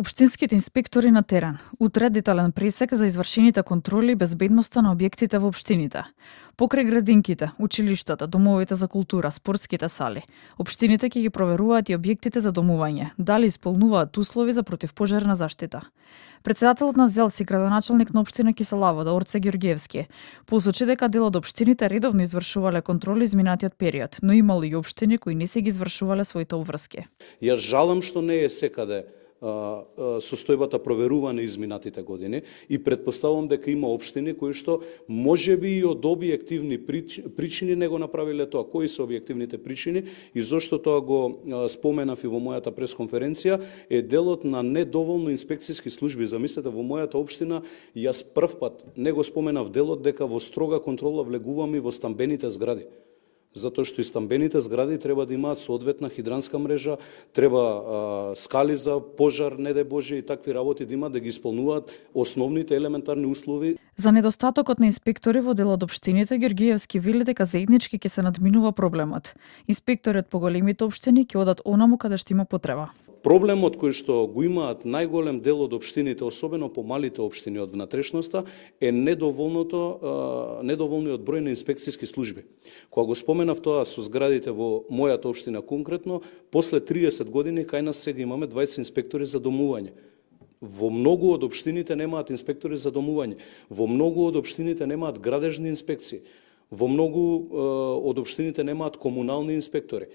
Општинските инспектори на терен. Утре детален пресек за извршените контроли и безбедноста на објектите во општините. Покрај градинките, училиштата, домовите за култура, спортските сали, општините ќе ги проверуваат и објектите за домување, дали исполнуваат услови за противпожарна заштита. Председателот на ЗЕЛС и градоначалник на општина Киселоводо, Орце Ѓорѓевски, посочи дека дел од општините редовно извршувале контроли изминатиот период, но имало и општини кои не се ги извршувале своите обврски. Јас жалам што не е секаде состојбата проверувана изминатите години и предпоставувам дека има општини кои што можеби и од објективни причини не го направиле тоа. Кои се објективните причини и зошто тоа го споменав и во мојата пресконференција е делот на недоволно инспекцијски служби. Замислете, во мојата општина јас првпат не го споменав делот дека во строга контрола влегуваме во стамбените згради. Затоа што и стамбените згради треба да имаат соодветна хидранска мрежа, треба скали за пожар, не дај Боже, и такви работи да имаат, да ги исполнуваат основните елементарни услови. За недостатокот на инспектори во дел од општините, Ѓорѓиевски вели дека заеднички ќе се надминува проблемот. Инспекторите по големите општини ќе одат онаму каде што има потреба. Проблемот кој што го имаат најголем дел од општините, особено по малите општини од внатрешноста, е недоволниот број на инспекцијски служби. Кога го споменав тоа со зградите во мојата општина конкретно, после 30 години кај нас сега имаме 20 инспектори за домување. Во многу од општините немаат инспектори за домување. Во многу од општините немаат градежни инспекции. Во многу од општините немаат комунални инспектори.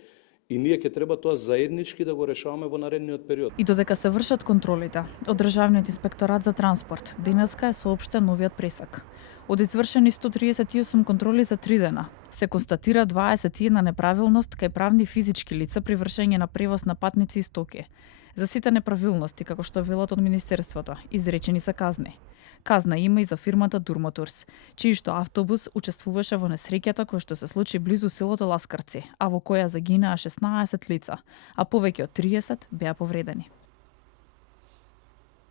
И ние ќе треба тоа заеднички да го решаваме во наредниот период. И додека се вршат контролите, од Државниот инспекторат за транспорт денеска е соопштен новиот пресек. Од извршени 138 контроли за 3 дена, се констатира 21 неправилност кај правни и физички лица при вршење на превоз на патници и стоки. За сите неправилности, како што велат од Министерството, изречени се казни. Казна има и за фирмата Турмотурс, чиј што автобус учествуваше во несреќата која што се случи близу селото Ласкарци, а во која загинаа 16 лица, а повеќе од 30 беа повредени.